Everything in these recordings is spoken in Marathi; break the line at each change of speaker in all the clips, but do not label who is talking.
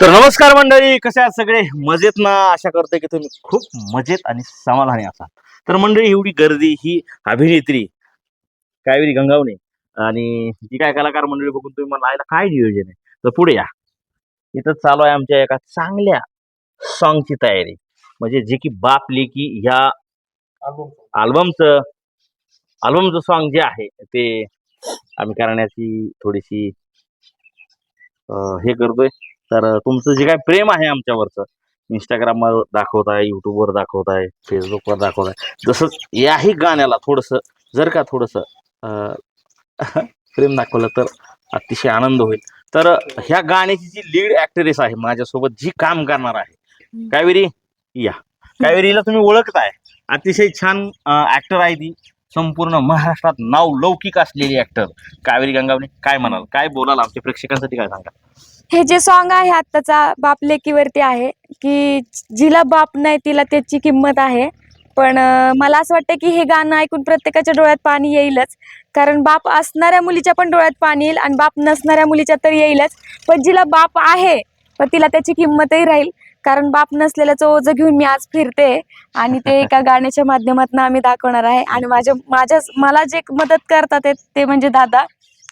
तर नमस्कार मंडळी कसे आहात सगळे? मजेत ना? आशा करते की तुम्ही खूप मजेत आणि समाधानी असाल तर मंडळी एवढी गर्दी ही अभिनेत्री कावेरी गंगावणे आणि जी काय कलाकार मंडळी बघून तुम्ही मला आयला काय नियोजन आहे? तर पुढे या. इथं चालू आहे आमच्या एका चांगल्या सॉंगची तयारी. म्हणजे जे की बाप लेकी ह्या अल्बमचं अल्बमचं सॉन्ग जे आहे ते आम्ही करण्याची थोडीशी हे करतोय. तर तुमचं जे काय प्रेम आहे आमच्यावरचं इंस्टाग्रामवर दाखवत आहे युट्यूबवर दाखवत आहे फेसबुकवर दाखवत आहे. जसंच याही गाण्याला थोडंसं जर का थोडंसं प्रेम दाखवलं तर अतिशय आनंद होईल. तर ह्या गाण्याची जी लीड ऍक्ट्रेस आहे माझ्यासोबत जी काम करणार आहे कावेरी या. कावेरीला तुम्ही ओळखताय. अतिशय छान ऍक्टर आहे ती. संपूर्ण महाराष्ट्रात नाव लौकिक असलेली ऍक्टर कावेरी गंगावणे काय म्हणाल? काय बोलाल आमच्या प्रेक्षकांसाठी काय सांगा
हे जे सॉन्ग आहे आत्ताचा बाप लेकीवरती आहे की जिला बाप नाही तिला त्याची किंमत आहे. पण मला असं वाटतं की हे गाणं ऐकून प्रत्येकाच्या डोळ्यात पाणी येईलच. कारण बाप असणाऱ्या मुलीच्या पण डोळ्यात पाणी येईल आणि बाप नसणाऱ्या मुलीच्या तर येईलच. पण जिला बाप आहे पण तिला त्याची किंमतही राहील. कारण बाप नसलेल्याचं ओझं घेऊन मी आज फिरते आणि ते एका गाण्याच्या माध्यमातून आम्ही दाखवणार आहे. आणि माझ्या माझ्या मला जे मदत करतात ते म्हणजे दादा.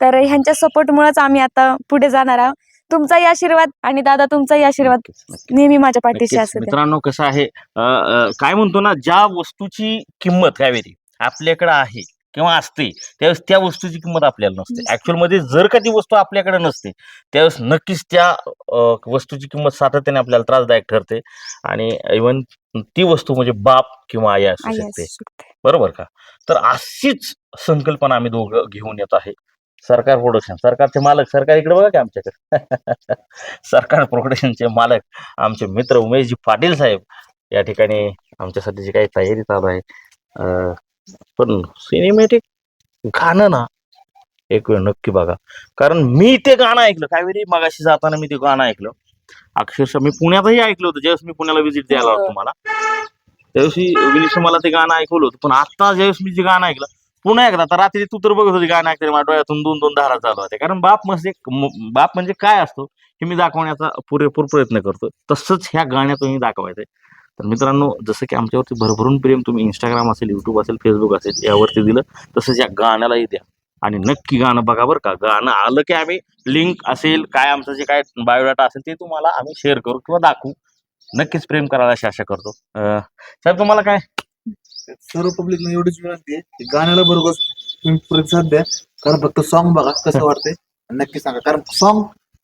तर ह्यांच्या सपोर्टमुळेच आम्ही आता पुढे जाणार आहोत. तुमचाही आशीर्वाद आणि दादा तुमचाही आशीर्वाद नेहमी माझ्या पाठीशी
नक्कीच.
असू द्या.
मित्रांनो कसं आहे अ, अ, काय म्हणतो ना ज्या वस्तूची किंमत कावेरी आपल्याकडे आहे किंवा असते त्यावेळेस त्या वस्तूची किंमत आपल्याला नसते. ऍक्च्युअलमध्ये जर का ती वस्तू आपल्याकडे नसते त्यावेळेस नक्कीच त्या अ, वस्तूची किंमत सातत्याने आपल्याला त्रासदायक ठरते आणि इव्हन ती वस्तू म्हणजे बाप किंवा आई असू
आई
शकते.
असू शकते.
बरोबर का? तर अशीच संकल्पना आम्ही दोघं घेऊन येत आहे. सरकार प्रोडक्शन सरकारचे मालक सरकार इकडे बघा की आमच्याकडे. सरकार प्रोडक्शनचे मालक. आमचे मित्र उमेशजी पाटील साहेब या ठिकाणी आमच्यासाठी जी काही तयारी चालू आहे. पण सिनेमॅटिक गाणं ना एक वेळ नक्की बघा. कारण मी ते गाणं ऐकलं. काय वेळी मगाशी जाताना मी ते गाणं ऐकलं. अक्षरशः मी पुण्यातही ऐकलं होतं. ज्यावेळेस मी पुण्याला व्हिजिट द्यायला होतो तुम्हाला त्यावेळी विनीश मला ते गाणं ऐकवलं होतं. पण आता ज्यावेळेस मी जे गाणं ऐकलं पुन्हा एकदा तर रात्री तू तर बघत होती गाणं ऐकते माझ्या डोळ्यातून दोन दोन धारा चालू होते कारण बाप म्हणजे बाप म्हणजे काय असतो हे मी दाखवण्याचा पुरेपूर प्रयत्न करतो तसंच ह्या गाण्यातून मी दाखवायचंय. तर मित्रांनो जसं की आमच्यावरती भरभरून प्रेम तुम्ही इंस्टाग्राम असेल युट्यूब असेल फेसबुक असेल यावरती दिलं तसंच या गाण्यालाही द्या. आणि नक्की गाणं बघा बरं का. गाणं आलं की आम्ही लिंक असेल काय आमचं जे काय बायोडाटा असेल ते तुम्हाला आम्ही शेअर करू किंवा दाखवू. नक्कीच प्रेम करायला अशी आशा करतो. अं, साहेब तुम्हाला काय?
सर्व पब्लिकला एवढीच विनंती आहे की गाण्याला बरोबर तुम्ही प्रतिसाद द्या. कारण फक्त सॉन्ग बघा कसं वाटतंय नक्की सांगा. कारण सॉन्ग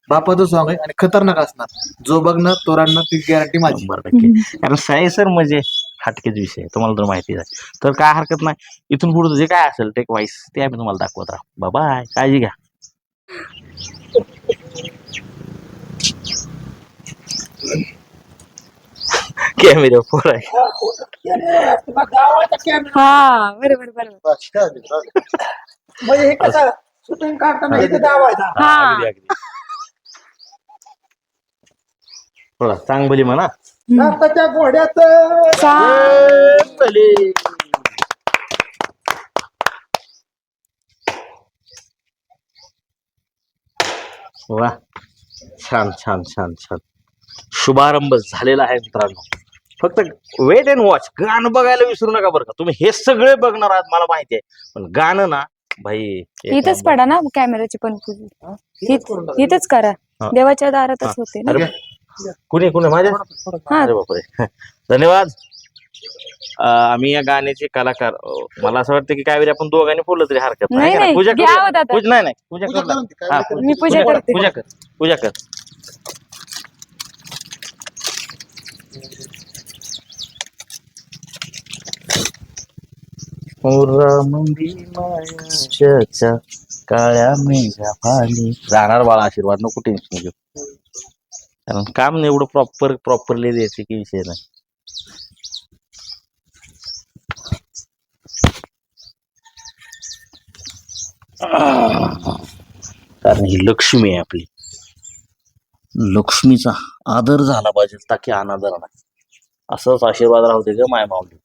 बापाचं सॉन्ग आहे आणि खतरनाक असणार. जो बघणार तो राहणार ती गॅरंटी माझी.
शंभर टक्के. कारण साई सर म्हणजे हटकेच विषय आहे, तुम्हाला तर माहिती आहे. तर काय हरकत नाही. इथून पुढे जे काय असेल टेक वाईस ते आम्ही तुम्हाला दाखवत राहू. बाय काळजी घ्या. कॅमेरा फोर आहे.
हा बरोबर बरोबर.
म्हणजे हे कसं शूटिंग काढताना इथे दावायचा
हा.
अगदी अगदी. थोडा चांगली म्हणा. चांगली. वा. छान छान छान छान. शुभारंभ झालेला आहे मित्रांनो. फक्त वेट अँड वॉच गाणं बघायला विसरू नका बरं का. तुम्ही हे सगळे बघणार आहात मला माहिती आहे. पण गाणं ना भाई
इथंच. पडा ना कॅमेराची पण इथंच करा. देवाच्या दारातच
हा.
होते ना.
कुणी कुणी माझ्या?
हा.
अरे बापरे. धन्यवाद. आम्ही या गाण्याचे कलाकार मला असं वाटतं की काय वेळी आपण दोघांनी बोललं तरी हरकत
नाही,
पूजा नाही नाही पूजा कर
पूजा
कर. पूजा कर. पूजा मायाच्या काळ्या मेघा पाणी जाणार बाळा आशीर्वाद नको टेन्शन घेऊ. कारण काम नाही एवढं प्रॉपर प्रॉपरली द्यायचे की विषय नाही. कारण ही लक्ष्मी आहे आपली. लक्ष्मीचा आदर झाला पाहिजे ताकी अनादर नाही. असंच आशीर्वाद राहू दे ग माय माऊली.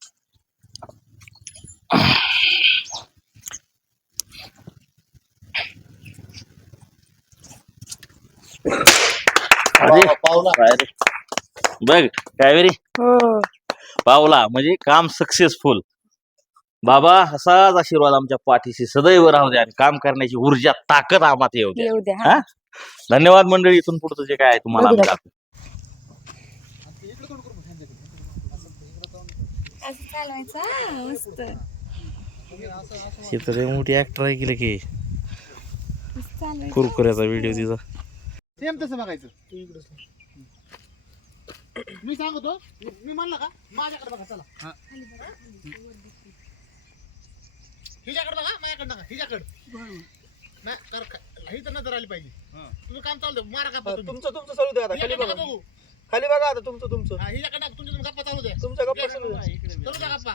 बघ कावेरी
हो
पावला म्हणजे काम सक्सेसफुल बाबा असाच आशीर्वाद आमच्या पाठीशी सदैव राहू द्या आणि काम करण्याची ऊर्जा ताकद आम्हाला येऊ द्या
येऊ द्या हा.
हा? धन्यवाद मंडळी इथून पुढचं जे काय आहे तुम्हाला आम्ही
दाखव.
दाखवू.
असं चालवायचं हा, मस्त
ही तर मोठी ऍक्टर आहे की की कुरकुऱ्याचा व्हिडिओ तिचा.
सेम तसं बघायचं. मी सांगतो मी म्हणलं का माझ्याकडे बघा चला. हिच्याकडे बघा माझ्याकडे नका हिच्याकडे. नाही तर ही तर नजर आली पाहिजे. तुम्ही काम चालू द्या मारा गप्पा तुम्ही.
तुमचं तुमचं चालू द्या आता. खाली
हिच्याकडे
बघा.
बघू.
खाली बघा आता तुमचं तुमचं.
हा, हिच्याकडे नका, तुमच्या तुम्ही गप्पा चालू द्या.
तुमच्या गप्पा चालू द्या.
चालू द्या गप्पा.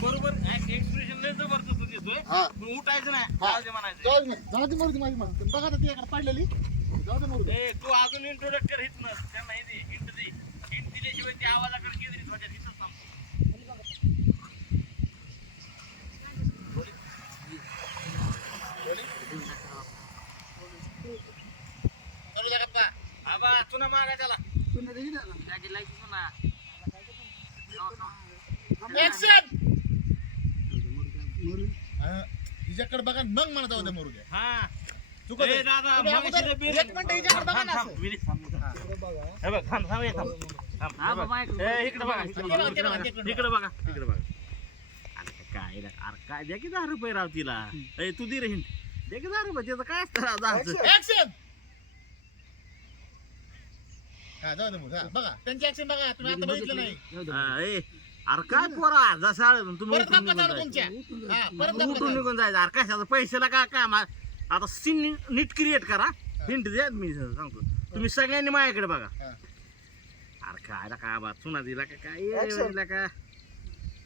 मूर्ती पकडत हा.
उठायचं नाही
हा.
जाऊ दे म्हणायचं.
जाऊ दे जाऊ दे मूर्ती माझी मान बघा आता ती पडलेली. जाऊ दे
ए, तू अजून इंट्रोडक्टर हित ना त्यांना हे दे हिंट दे. हिंट दिल्याशिवाय ते आवाजाकडे केंद्रित होत्या हिथंच थांब.
चालू द्या गप्पा
आबा मागा त्याला.
ऍक्शन हिच्याकडे बघा मग मला जाऊ दे मुरुगे
हा.
चुकत
ए,
आहे.
दादा,
तुम्ही
मगाशी
अगोदर
ते बिल-
एक मिनिटं हिच्याकडे बघा
थांब,
ना
थांब,
असं.
विनीत, थांब, थांब. हे. बघ, थांब, थांब, हे थांब. थांब, हे बघ. ए, इकडे बघा, इकडे बघा,
बघा,
इकडे बघा,
इकडे
इकडे बघा, इकडे बघा. अरे काय रे, अरे काय? द्या की दहा रुपये राव तिला. ए, तू दे रे हिंट दे की दहा रुपये त्याचं काय असतं राव दहाचं?
ऍक्शन हा जाऊ दे. हा, बघा त्यांची ऍक्शन बघा. तुम्ही आता बघितलं नाही.
हा, ए, अरे काय पोरा जसा तुम्ही
परत
उठून
गप्पा
निघून
चालू
जायचं.
तुमच्या हा परत
उठून
गप्पा चालू.
निघून जायचं अरे कशाचं पैशाला काय काम आहे? आता सीन नीट क्रिएट करा हिंट द्या मी सांगतो तुम्ही सगळ्यांनी माझ्याकडे बघा
हा.
अरे काय ला काय बात सुना दिला का काय
Action.
येला का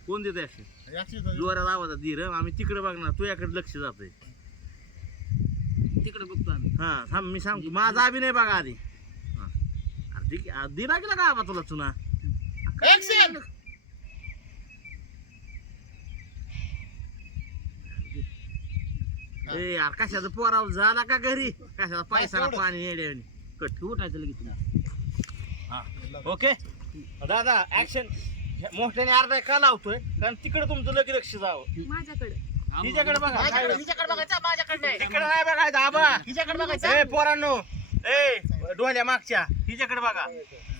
कोण देत असे
Action चालू.
जोरात आवाजात धीर आम्ही तिकडे बघणार तुझ्याकडे लक्ष जातंय
तिकडे बघतो आम्ही
हा थांब मी सांगतो माझा अभिनय बघा आधी हा. अरे. अरे दिला गेला का आबा तुला चुना
ऍक्शन
ए यार कशाचं पोराव झाला का घरी? कशाचा पैसा
तेवढंच.
पाणी येड्यावानी कट
उठायचं लगेच तुम्ही
ओके. दादा ऍक्शन मोठ्याने अर्धा का लावतोय कारण तिकडे तुमचं लगे लक्ष जावं.
माझ्याकडे.
तिच्याकडे बघा काय
माझ्याकडे हिच्याकडे बघायचं माझ्याकडे नाही.
तिकडे नाही बघायचं आबा.
हिच्याकडे
ए
बघायचं
पोरांनो ए डोल्या मागच्या. हिच्याकडे बघा.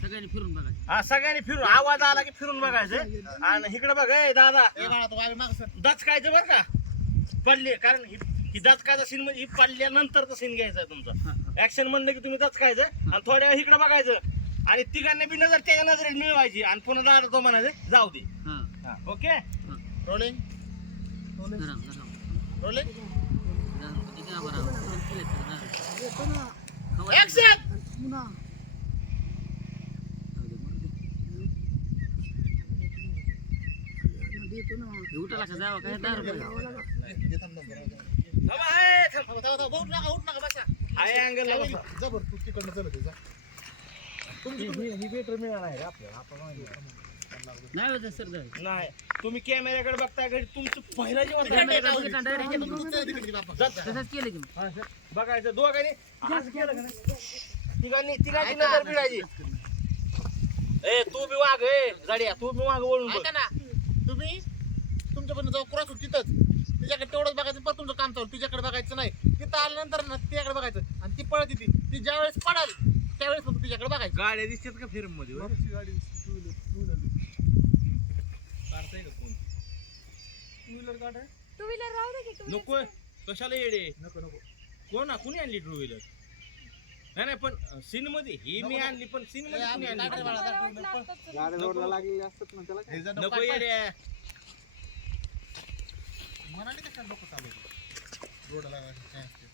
सगळ्यांनी फिरून बघायचं.
हा सगळ्यांनी फिरून आवाज आला की फिरून बघायचं. आणि इकडे बघ ए दादा.
ए बाळा तू आम्ही मागं सर.
दचकायचं बरं का? पडले कारण ही ही दचकायचा सीन म्हणजे ही पडल्यानंतरचा सीन घ्यायचा आहे तुमचा. ऍक्शन म्हणलं की तुम्ही दचकायचं आणि थोड्या वेळ इकडे बघायचं. आणि तिघांनी बी नजर त्याच्या नजरेत मिळवायची आणि पुन्हा दादा तो म्हणायचं जाऊ दे.
हा.
ओके?
Rolling rolling. ऍक्शन
हे उठायला का जावं? काय दहा
नका बसा.
आहे अँगलला बसा.
जा तू तिकडनं चलत आहे, जा.
नाही होत सर
नाही तुम्ही कॅमेऱ्याकडे बघताय घरी तुमचं पहिला जेवण
तिकडनं तू चल
केलं की मग.
हा, सर. बघायचं दोघांनी असं केलं का नाही? तिघांनी तिघांची नजर पिढायची ए तू बी वाघ ए गाड्या तू बी वाघ वळून बघ.
ऐका ना तुम्ही तुमच्या पण जाऊ क्रॉस होत तिथंच. तिच्याकडे तेवढंच बघायचं पण तुमचं काम चालू. तिच्याकडे बघायचं नाही. तिथं आल्यानंतर ना तिच्याकडे बघायचं. आणि ती पळत येते ती ज्या वेळेस पडाल त्यावेळेस फक्त तिच्याकडे बघायचं.
गाड्या दिसतात का फिल्ममध्ये? काढताय का
टू व्हीलर राहू दे की
नको कशाला येडे?
नको नको.
कोण कुणी आणली टू व्हीलर नाही नाही पण सीन मध्ये ही मी आणली पण सीन मध्ये कुणी आणली. नको.
पाय- पाय-
येड्या
म्हणाले कशाला डोकं चालू रोडला काय असते.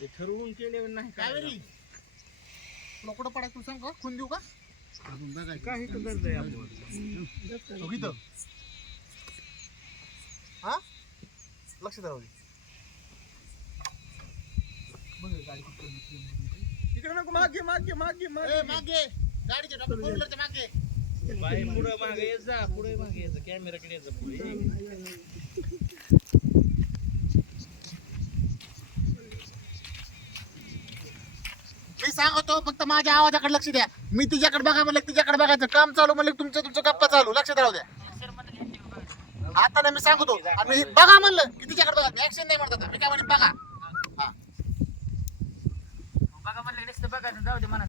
ते ठरवून केले नाही
काय कुठं पडायचं तू सांग का खून देऊ का? तो किती हा लक्ष द्या
इकडे नको मागे मागे मागे मागे.
मागे. गाडीच्या डॉक्टर फोर व्हीलरच्या मागे
पुढे मागे येत जा पुढे मागे येत कॅमेराकडे येत पुढे.
मी सांगतो फक्त माझ्या आवाजाकडे लक्ष द्या. मी तिच्याकडे बघा म्हणलं तिच्याकडे बघायचं. काम चालू म्हणलं तुमचं तुमचं गप्पा चालू. लक्ष राहू द्या. आता ना मी सांगतो. आणि बघा म्हणलं की तिच्याकडे बघा. ऍक्शन नाही म्हणतात मी काय म्हणेन बघा.
बघा म्हणलं जाऊ दे म्हणा.